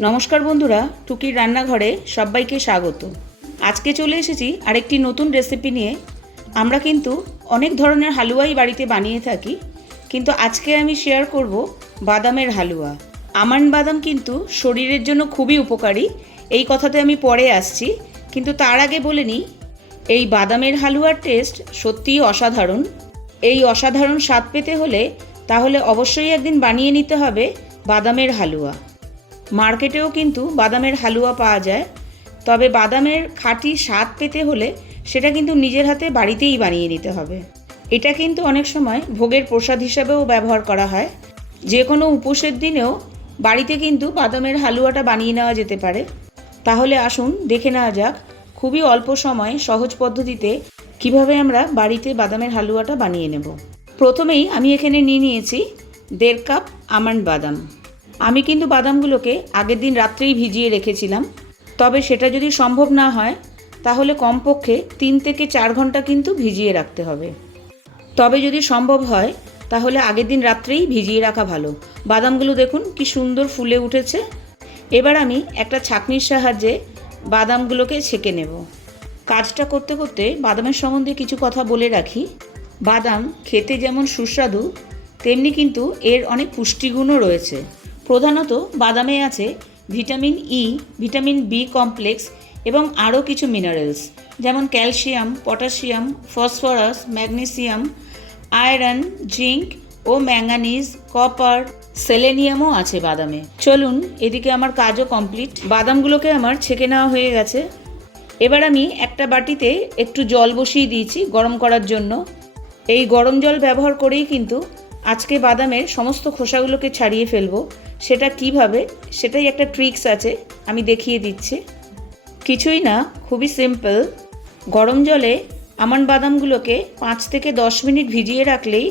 নমস্কার বন্ধুরা, টুকির রান্নাঘরে সবাইকে স্বাগত। আজকে চলে এসেছি আরেকটি নতুন রেসিপি নিয়ে। আমরা কিন্তু অনেক ধরনের হালুয়াই বাড়িতে বানিয়ে থাকি, কিন্তু আজকে আমি শেয়ার করব বাদামের হালুয়া। আমান বাদাম কিন্তু শরীরের জন্য খুবই উপকারী, এই কথাতে আমি পরে আসছি, কিন্তু তার আগে বলে নিই, এই বাদামের হালুয়ার টেস্ট সত্যিই অসাধারণ। এই অসাধারণ স্বাদ পেতে হলে তাহলে অবশ্যই একদিন বানিয়ে নিতে হবে বাদামের হালুয়া। মার্কেটেও কিন্তু বাদামের হালুয়া পাওয়া যায়। তবে বাদামের খাঁটি স্বাদ পেতে হলে সেটা কিন্তু নিজের হাতে বাড়িতেই বানিয়ে নিতে হবে। এটা কিন্তু অনেক সময় ভোগের প্রসাদ হিসাবেও ব্যবহার করা হয়। যে কোনো উপোসের দিনেও বাড়িতে কিন্তু বাদামের হালুয়াটা বানিয়ে নেওয়া যেতে পারে। তাহলে আসুন দেখে নেওয়া যাক খুবই অল্প সময় সহজ পদ্ধতিতে কীভাবে আমরা বাড়িতে বাদামের হালুয়াটা বানিয়ে নেব। প্রথমেই আমি এখানে নিয়ে নিয়েছি দেড় কাপ আমন্ড বাদাম। আমি কিন্তু বাদামগুলোকে আগের দিন রাত্রেই ভিজিয়ে রেখেছিলাম। তবে সেটা যদি সম্ভব না হয়, তাহলে কমপক্ষে তিন থেকে চার ঘণ্টা কিন্তু ভিজিয়ে রাখতে হবে। তবে যদি সম্ভব হয়, তাহলে আগের দিন রাত্রেই ভিজিয়ে রাখা ভালো। বাদামগুলো দেখুন কি সুন্দর ফুলে উঠেছে। এবার আমি একটা ছাঁকনির সাহায্যে বাদামগুলোকে ছেঁকে নেব। কাজটা করতে করতে বাদামের সম্বন্ধে কিছু কথা বলে রাখি। বাদাম খেতে যেমন সুস্বাদু, তেমনি কিন্তু এর অনেক পুষ্টিগুণও রয়েছে। প্রধানত বাদামে আছে vitamin E vitamin B complex এবং আরও কিছু মিনারেলস যেমন calcium potassium phosphorus magnesium iron zinc ও ম্যাঙ্গানিজ কপার সেলেনিয়ামও আছে বাদামে। চলুন এদিকে আমার কাজও কমপ্লিট বাদামগুলোকে আমার ছেঁকে নেওয়া হয়ে গেছে। এবার আমি একটা বাটিতে একটু জল বসিয়ে দিয়েছি গরম করার জন্য। এই গরম জল ব্যবহার করেই কিন্তু আজকে বাদামের সমস্ত খোসাগুলোকে ছাড়িয়ে ফেলব। সেটা কীভাবে? সেটাই একটা ট্রিক্স আছে, আমি দেখিয়ে দিচ্ছি। কিছুই না, খুবই সিম্পল গরম জলে আমান বাদামগুলোকে পাঁচ থেকে দশ মিনিট ভিজিয়ে রাখলেই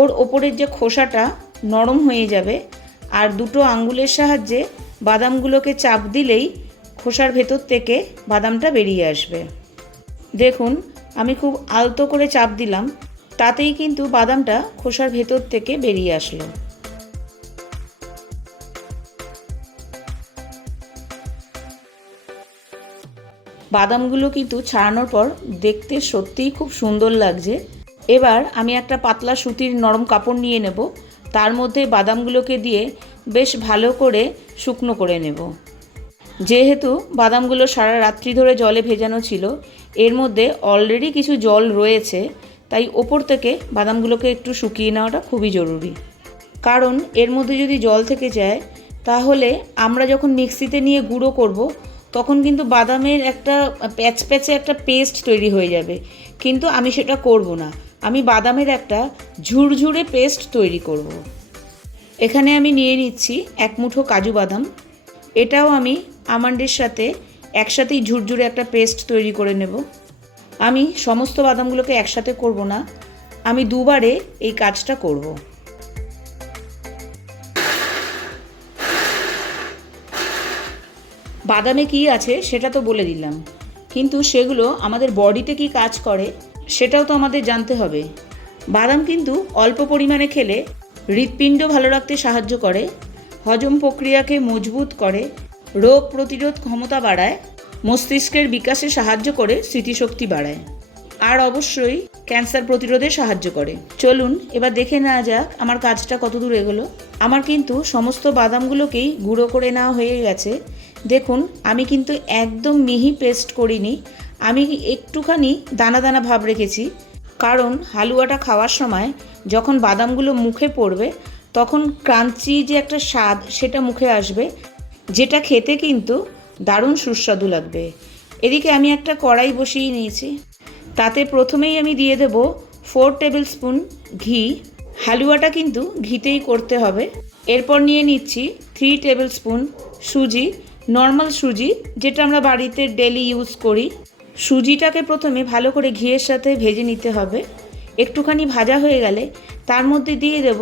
ওর ওপরের যে খোসাটা নরম হয়ে যাবে, আর দুটো আঙ্গুলের সাহায্যে বাদামগুলোকে চাপ দিলেই খোসার ভেতর থেকে বাদামটা বেরিয়ে আসবে। দেখুন, আমি খুব আলতো করে চাপ দিলাম, তাতেই কিন্তু বাদামটা খোসার ভেতর থেকে বেরিয়ে আসলো। বাদামগুলো কিন্তু ছাড়ানোর পর দেখতে সত্যিই খুব সুন্দর লাগছে। এবার আমি একটা পাতলা সুতির নরম কাপড় নিয়ে নেব। তার মধ্যে বাদামগুলোকে দিয়ে বেশ ভালো করে শুকনো করে নেব। যেহেতু বাদামগুলো সারা রাত্রি ধরে জলে ভেজানো ছিল, এর মধ্যে অলরেডি কিছু জল রয়েছে, তাই ওপর থেকে বাদামগুলোকে একটু শুকিয়ে নেওয়াটা খুবই জরুরি। কারণ এর মধ্যে যদি জল থেকে যায়, তাহলে আমরা যখন মিক্সিতে নিয়ে গুঁড়ো করব তখন কিন্তু বাদামের একটা, প্যাচ প্যাচে একটা পেস্ট তৈরি হয়ে যাবে। কিন্তু আমি সেটা করব না। আমি বাদামের একটা ঝুরঝুরে পেস্ট তৈরি করব। এখানে আমি নিয়ে নিচ্ছি এক মুঠো কাজু বাদাম। এটাও আমি আমান্ডের সাথে একসাথেই ঝুরঝুরে একটা পেস্ট তৈরি করে নেব। আমি সমস্ত বাদামগুলোকে একসাথে করব না। আমি দুবারে এই কাজটা করব। বাদামে কি আছে সেটা তো বলে দিলাম। কিন্তু সেগুলো আমাদের বডিতে কি কাজ করে সেটাও তো আমাদের জানতে হবে। বাদাম কিন্তু অল্প পরিমাণে খেলে হৃৎপিণ্ড ভালো রাখতে সাহায্য করে, হজম প্রক্রিয়াকে মজবুত করে, রোগ প্রতিরোধ ক্ষমতা বাড়ায়, মস্তিষ্কের বিকাশে সাহায্য করে স্মৃতিশক্তি বাড়ায়। আর অবশ্যই ক্যান্সার প্রতিরোধে সাহায্য করে। চলুন এবার দেখে নেওয়া যাক আমার কাজটা কত দূর এগোলো। আমার কিন্তু সমস্ত বাদামগুলোকেই গুঁড়ো করে নেওয়া হয়ে গেছে। দেখুন, আমি কিন্তু একদম মিহি পেস্ট করিনি, আমি একটুখানি দানা দানা ভাব রেখেছি। কারণ হালুয়াটা খাওয়ার সময় যখন বাদামগুলো মুখে পড়বে, তখন ক্রাঞ্চি যে একটা স্বাদ সেটা মুখে আসবে, যেটা খেতে কিন্তু দারুণ সুস্বাদু লাগবে। এদিকে আমি একটা কড়াই বসিয়ে নিয়েছি। তাতে প্রথমেই আমি দিয়ে দেব ফোর টেবিল স্পুন ঘি। হালুয়াটা কিন্তু ঘিতেই করতে হবে। এরপর নিয়ে নিচ্ছি থ্রি টেবিল স্পুন সুজি। নর্মাল সুজি, যেটা আমরা বাড়িতে ডেলি ইউজ করি। সুজিটাকে প্রথমে ভালো করে ঘিয়ের সাথে ভেজে নিতে হবে। একটুখানি ভাজা হয়ে গেলে তার মধ্যে দিয়ে দেব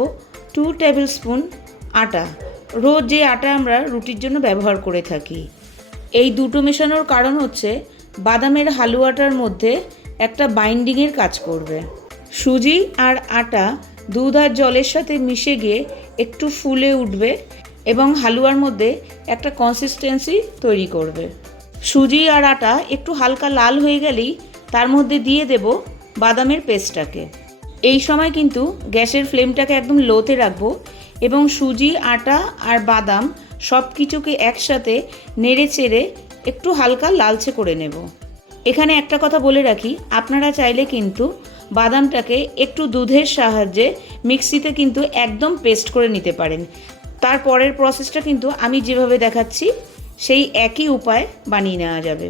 টু টেবিল স্পুন আটা। রোজ যে আটা আমরা রুটির জন্য ব্যবহার করে থাকি। এই দুটো মেশানোর কারণ হচ্ছে, বাদামের হালুয়াটার মধ্যে একটা বাইন্ডিংয়ের কাজ করবে। সুজি আর আটা দুধ আর জলের সাথে মিশে গিয়ে একটু ফুলে উঠবে। এবং হালুয়ার মধ্যে একটা কনসিস্টেন্সি তৈরি করবে। সুজি আর আটা একটু হালকা লাল হয়ে গেলেই তার মধ্যে দিয়ে দেব বাদামের পেস্টটাকে। এই সময় কিন্তু গ্যাসের ফ্লেমটাকে একদম লোতে রাখব এবং সুজি, আটা আর বাদাম সব কিছুকে একসাথে নেড়ে চেড়ে একটু হালকা লালচে করে নেব। এখানে একটা কথা বলে রাখি, আপনারা চাইলে কিন্তু বাদামটাকে একটু দুধের সাহায্যে মিক্সিতে কিন্তু একদম পেস্ট করে নিতে পারেন। তারপরের প্রসেসটা কিন্তু আমি যেভাবে দেখাচ্ছি, সেই একই উপায় বানিয়ে নেওয়া যাবে।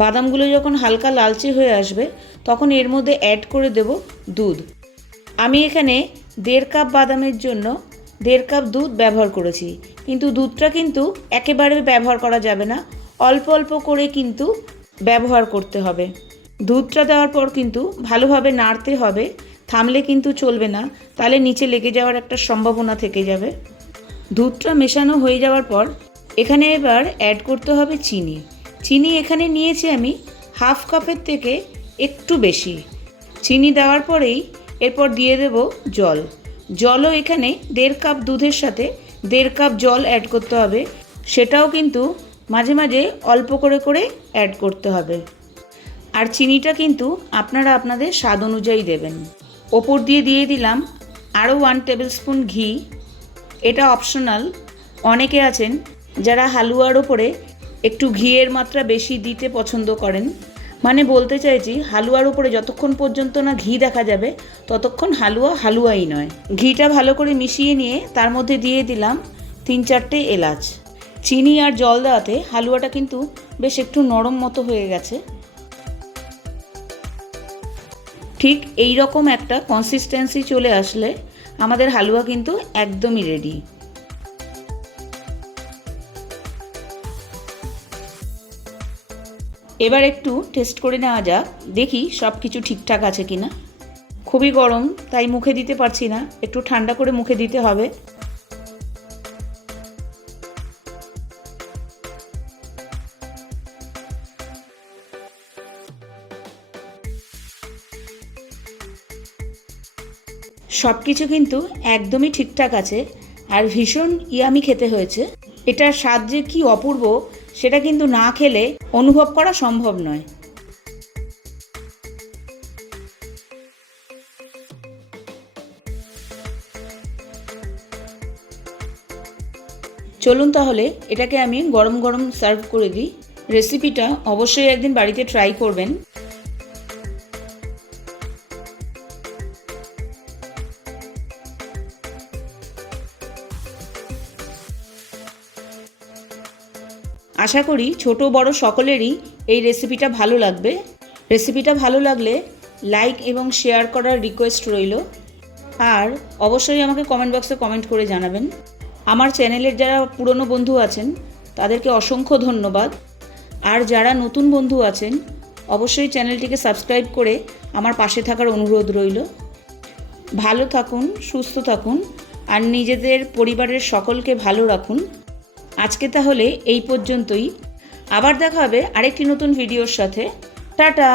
বাদামগুলো যখন হালকা লালচে হয়ে আসবে, তখন এর মধ্যে অ্যাড করে দেব দুধ। আমি এখানে দেড় কাপ বাদামের জন্য দেড় কাপ দুধ ব্যবহার করেছি। কিন্তু দুধটা কিন্তু একেবারে ব্যবহার করা যাবে না। অল্প অল্প করে কিন্তু ব্যবহার করতে হবে। দুধটা দেওয়ার পর কিন্তু ভালোভাবে নাড়তে হবে। থামলে কিন্তু চলবে না। তাহলে নিচে লেগে যাওয়ার একটা সম্ভাবনা থেকে যাবে। দুধটা মেশানো হয়ে যাওয়ার পর এখানে এবার অ্যাড করতে হবে চিনি। চিনি এখানে নিয়েছি আমি হাফ কাপের থেকে একটু বেশি। চিনি দেওয়ার পরেই এরপর দিয়ে দেব জল। জলও এখানে দেড় কাপ দুধের সাথে দেড় কাপ জল অ্যাড করতে হবে। সেটাও কিন্তু মাঝে মাঝে অল্প করে করে অ্যাড করতে হবে। আর চিনিটা কিন্তু আপনারা আপনাদের স্বাদ অনুযায়ী দেবেন। ওপর দিয়ে দিয়ে দিলাম আরও ওয়ান টেবিল স্পুন ঘি। এটা অপশনাল অনেকে আছেন যারা হালুয়ার ওপরে একটু ঘিয়ের মাত্রা বেশি দিতে পছন্দ করেন। মানে বলতে চাইছি, হালুয়ার উপরে যতক্ষণ পর্যন্ত না ঘি দেখা যাবে, ততক্ষণ হালুয়া হালুয়াই নয়। ঘিটা ভালো করে মিশিয়ে নিয়ে তার মধ্যে দিয়ে দিলাম তিন চারটে এলাচ। চিনি আর জল দেওয়াতে হালুয়াটা কিন্তু বেশ একটু নরম মতো হয়ে গেছে। ঠিক এই রকম একটা কনসিস্টেন্সি চলে আসলে আমাদের হালুয়া কিন্তু একদমই রেডি এবার একটু টেস্ট করে নেওয়া যাক, দেখি সব কিছু ঠিকঠাক আছে কিনা। খুবই গরম, তাই মুখে দিতে পারছি না, একটু ঠান্ডা করে মুখে দিতে হবে। সব কিছু কিন্তু একদমই ঠিকঠাক আছে, আর ভীষণ ইয়ামি খেতে হয়েছে। এটার স্বাদ যে কী অপূর্ব সেটা কিন্তু না খেলে অনুভব করা সম্ভব নয়। চলুন তাহলে এটাকে আমি গরম গরম সার্ভ করে দিই। রেসিপিটা অবশ্যই একদিন বাড়িতে ট্রাই করবেন। আশা করি ছোট বড় সকলেরই এই রেসিপিটা ভালো লাগবে। রেসিপিটা ভালো লাগলে লাইক এবং শেয়ার করার রিকোয়েস্ট রইল। আর অবশ্যই আমাকে কমেন্ট বক্সে কমেন্ট করে জানাবেন। আমার চ্যানেলের যারা পুরনো বন্ধু আছেন, তাদেরকে অসংখ্য ধন্যবাদ। আর যারা নতুন বন্ধু আছেন, অবশ্যই চ্যানেলটিকে সাবস্ক্রাইব করে আমার পাশে থাকার অনুরোধ রইল। ভালো থাকুন, সুস্থ থাকুন, আর নিজেদের পরিবারের সকলকে ভালো রাখুন। আজকে তাহলে এই পর্যন্তই। আবার দেখা হবে আরেকটি নতুন ভিডিওর সাথে। টাটা!